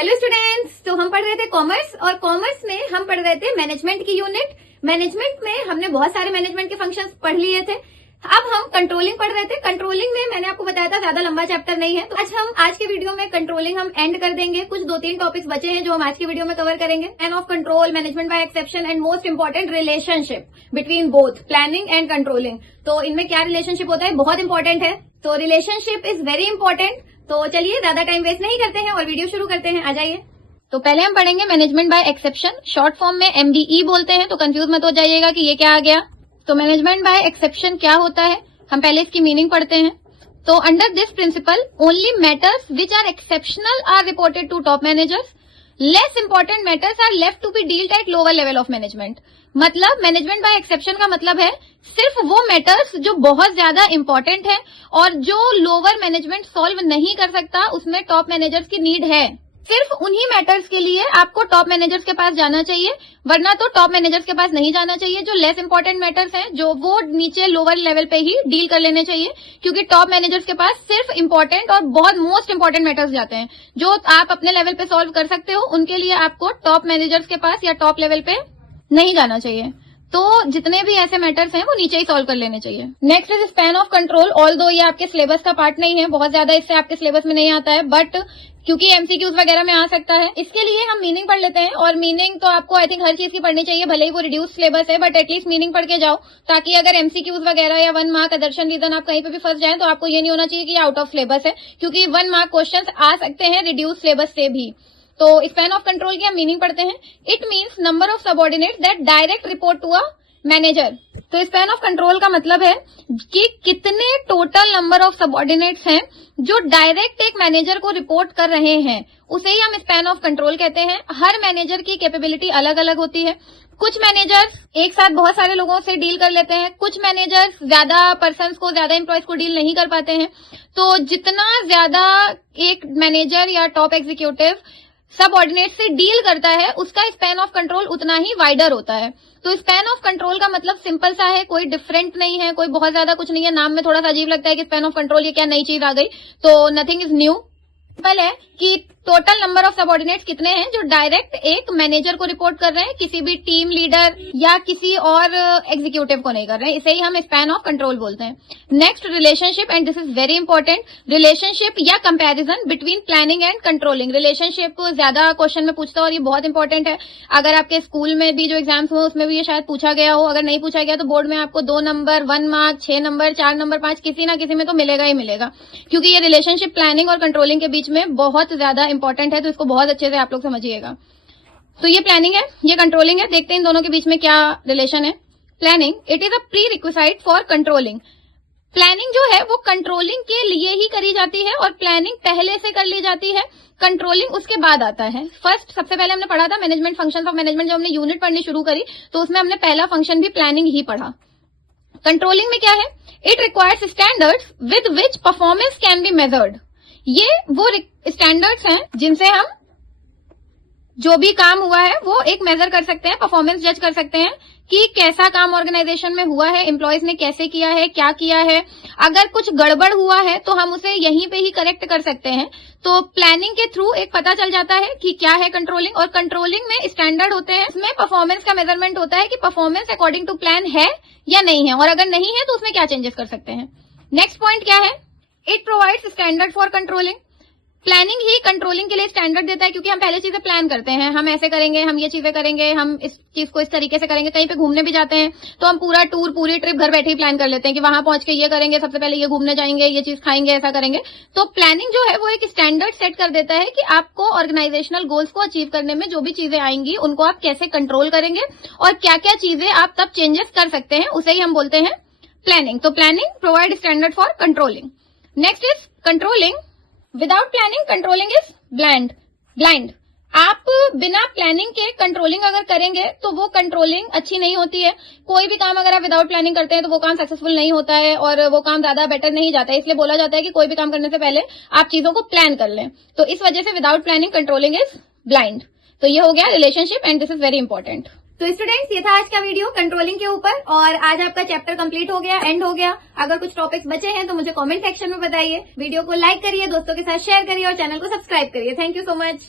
Hello students, तो हम पढ़ रहे थे कॉमर्स और कॉमर्स में हम पढ़ रहे थे मैनेजमेंट की यूनिट। मैनेजमेंट में हमने बहुत सारे मैनेजमेंट के फंक्शंस पढ़ लिए थे। अब हम कंट्रोलिंग पढ़ रहे थे। कंट्रोलिंग में मैंने आपको बताया था ज्यादा लंबा चैप्टर नहीं है, तो आज के वीडियो में कंट्रोलिंग हम एंड कर देंगे। कुछ 2-3 टॉपिक्स बचे हैं जो हम आज के वीडियो में कवर करेंगे। End of control, management by exception and most important relationship between both planning and controlling. तो इनमें क्या रिलेशनशिप होता है, बहुत इंपॉर्टेंट है। तो रिलेशनशिप इज वेरी इंपॉर्टेंट। तो चलिए ज्यादा टाइम वेस्ट नहीं करते हैं और वीडियो शुरू करते हैं। आ जाइए। तो पहले हम पढ़ेंगे management by exception, short form में MBE बोलते हैं, तो कंफ्यूज मत हो जाइएगा कि ये क्या आ गया। तो मैनेजमेंट बाय एक्सेप्शन क्या होता है, हम पहले इसकी मीनिंग पढ़ते हैं। तो under this principle only matters which are exceptional are reported to top managers, less important matters are left to be dealt at lower level of management. मतलब मैनेजमेंट बाय एक्सेप्शन का मतलब है सिर्फ वो मैटर्स जो बहुत ज्यादा इंपॉर्टेंट है और जो लोअर मैनेजमेंट सॉल्व नहीं कर सकता, उसमें टॉप मैनेजर्स की नीड है। सिर्फ उन्हीं मैटर्स के लिए आपको टॉप मैनेजर्स के पास जाना चाहिए, वरना तो टॉप मैनेजर्स के पास नहीं जाना चाहिए। जो लेस इंपॉर्टेंट मैटर्स हैं, जो वो नीचे लोअर लेवल पे ही डील कर लेने चाहिए, क्योंकि टॉप मैनेजर्स के पास सिर्फ इंपॉर्टेंट और बहुत मोस्ट इंपॉर्टेंट मैटर्स जाते हैं। जो आप अपने लेवल पे सॉल्व कर सकते हो, उनके लिए आपको टॉप मैनेजर्स के पास या टॉप लेवल पे नहीं जाना चाहिए। तो जितने भी ऐसे मैटर्स हैं वो नीचे ही सॉल्व कर लेने चाहिए। Next is span of control. Although ये आपके सिलेबस का पार्ट नहीं है, बहुत ज्यादा इससे आपके सिलेबस में नहीं आता है, बट क्योंकि MCQs वगैरह में आ सकता है, इसके लिए हम मीनिंग पढ़ लेते हैं। और मीनिंग तो आपको आई थिंक हर चीज की पढ़नी चाहिए, भले ही वो रिड्यूस सिलेबस है, बट एटलीस्ट मीनिंग पढ़ के जाओ, ताकि अगर MCQs वगैरह या 1 मार्क अदर्शन रीजन आप कहीं पे भी फंस जाए तो आपको ये नहीं होना चाहिए कि आउट ऑफ सिलेबस है, क्योंकि 1 मार्क क्वेश्चन आ सकते हैं रिड्यूस सिलेबस से भी। तो स्पैन ऑफ कंट्रोल की हम मीनिंग पढ़ते हैं। It means number of subordinates that direct report to a manager. तो स्पैन ऑफ कंट्रोल का मतलब है कि कितने टोटल नंबर ऑफ सबऑर्डिनेट्स हैं जो डायरेक्ट एक मैनेजर को रिपोर्ट कर रहे हैं, उसे ही हम स्पैन ऑफ कंट्रोल कहते हैं। हर मैनेजर की कैपेबिलिटी अलग अलग होती है। कुछ मैनेजर्स एक साथ बहुत सारे लोगों से डील कर लेते हैं, कुछ मैनेजर्स ज्यादा पर्सन्स को, ज्यादा एम्प्लॉयज को डील नहीं कर पाते हैं। तो जितना ज्यादा एक मैनेजर या टॉप एग्जीक्यूटिव सबऑर्डिनेट से डील करता है, उसका स्पैन ऑफ कंट्रोल उतना ही वाइडर होता है। तो स्पैन ऑफ कंट्रोल का मतलब सिंपल सा है, कोई डिफरेंट नहीं है, कोई बहुत ज्यादा कुछ नहीं है। नाम में थोड़ा सा अजीब लगता है कि स्पैन ऑफ कंट्रोल ये क्या नई चीज आ गई, तो नथिंग इज न्यू। सिंपल है कि टोटल नंबर ऑफ सबऑर्डिनेट्स कितने हैं जो डायरेक्ट एक मैनेजर को रिपोर्ट कर रहे हैं, किसी भी टीम लीडर या किसी और एग्जीक्यूटिव को नहीं कर रहे हैं। इसे ही हम स्पैन ऑफ कंट्रोल बोलते हैं। Next relationship, and this is very important, relationship या comparison between planning and controlling. Relationship ज्यादा क्वेश्चन में पूछता है और ये बहुत इंपॉर्टेंट है। अगर आपके स्कूल में भी जो एग्जाम्स हुए उसमें भी ये शायद पूछा गया हो, अगर नहीं पूछा गया तो बोर्ड में आपको 2 नंबर, 1 मार्क, 6 नंबर, 4 नंबर, 5 किसी ना किसी में तो मिलेगा ही मिलेगा, क्योंकि ये रिलेशनशिप प्लानिंग और कंट्रोलिंग के बीच में बहुत ज्यादा इंपॉर्टेंट है। तो इसको बहुत अच्छे से आप लोग समझिएगा। तो ये प्लानिंग है, ये कंट्रोलिंग है। देखते हैं इन दोनों के बीच में क्या रिलेशन है। Planning, it is a pre requisite for controlling. Planning जो है वो कंट्रोलिंग के लिए ही करी जाती है और प्लानिंग पहले से कर ली जाती है, कंट्रोलिंग उसके बाद आता है। फर्स्ट सबसे पहले हमने पढ़ा था मैनेजमेंट फंक्शंस ऑफ मैनेजमेंट, जब हमने यूनिट पढ़नी शुरू करी तो उसमें हमने पहला फंक्शन भी प्लानिंग ही पढ़ा। कंट्रोलिंग में क्या है, it requires standards with which performance can be measured. ये वो स्टैंडर्ड्स हैं जिनसे हम जो भी काम हुआ है वो एक मेजर कर सकते हैं, परफॉर्मेंस जज कर सकते हैं कि कैसा काम ऑर्गेनाइजेशन में हुआ है, एम्प्लॉयज ने कैसे किया है, क्या किया है। अगर कुछ गड़बड़ हुआ है तो हम उसे यहीं पे ही करेक्ट कर सकते हैं। तो प्लानिंग के थ्रू एक पता चल जाता है कि क्या है कंट्रोलिंग, और कंट्रोलिंग में स्टैंडर्ड होते हैं, इसमें परफॉर्मेंस का मेजरमेंट होता है कि परफॉर्मेंस अकॉर्डिंग टू प्लान है या नहीं है, और अगर नहीं है तो उसमें क्या चेंजेस कर सकते हैं। नेक्स्ट पॉइंट क्या है, it provides standard for controlling. Planning he controlling के लिए स्टैंडर्ड देता है, क्योंकि हम पहले चीजें प्लान करते हैं, हम ऐसे करेंगे, हम ये चीजें करेंगे, हम इस चीज को इस तरीके से करेंगे। कहीं पे घूमने भी जाते हैं तो हम पूरा टूर, पूरी ट्रिप घर बैठे ही प्लान कर लेते हैं कि वहां पहुंच के ये करेंगे, सबसे पहले ये घूमने जाएंगे, ये चीज खाएंगे, ऐसा करेंगे। तो प्लानिंग जो है वो एक स्टैंडर्ड सेट कर देता है कि आपको ऑर्गेनाइजेशनल गोल्स को अचीव करने में जो भी चीजें आएंगी उनको आप कैसे कंट्रोल करेंगे और क्या क्या चीजें आप तब चेंजेस कर सकते हैं, उसे ही हम बोलते हैं प्लानिंग। तो planning provide standard for controlling. Next is controlling. Without planning controlling is blind. आप बिना प्लानिंग के कंट्रोलिंग अगर करेंगे तो वो कंट्रोलिंग अच्छी नहीं होती है। कोई भी काम अगर आप विदाउट प्लानिंग करते हैं तो वो काम सक्सेसफुल नहीं होता है और वो काम ज्यादा बेटर नहीं जाता है। इसलिए बोला जाता है कि कोई भी काम करने से पहले आप चीजों को प्लान कर लें। तो इस वजह से without planning controlling is blind. तो ये हो गया relationship, and this is very important. तो स्टूडेंट्स, ये था आज का वीडियो कंट्रोलिंग के ऊपर, और आज आपका चैप्टर कंप्लीट हो गया, एंड हो गया। अगर कुछ टॉपिक्स बचे हैं तो मुझे कमेंट सेक्शन में बताइए। वीडियो को लाइक करिए, दोस्तों के साथ शेयर करिए और चैनल को सब्सक्राइब करिए। Thank you so much.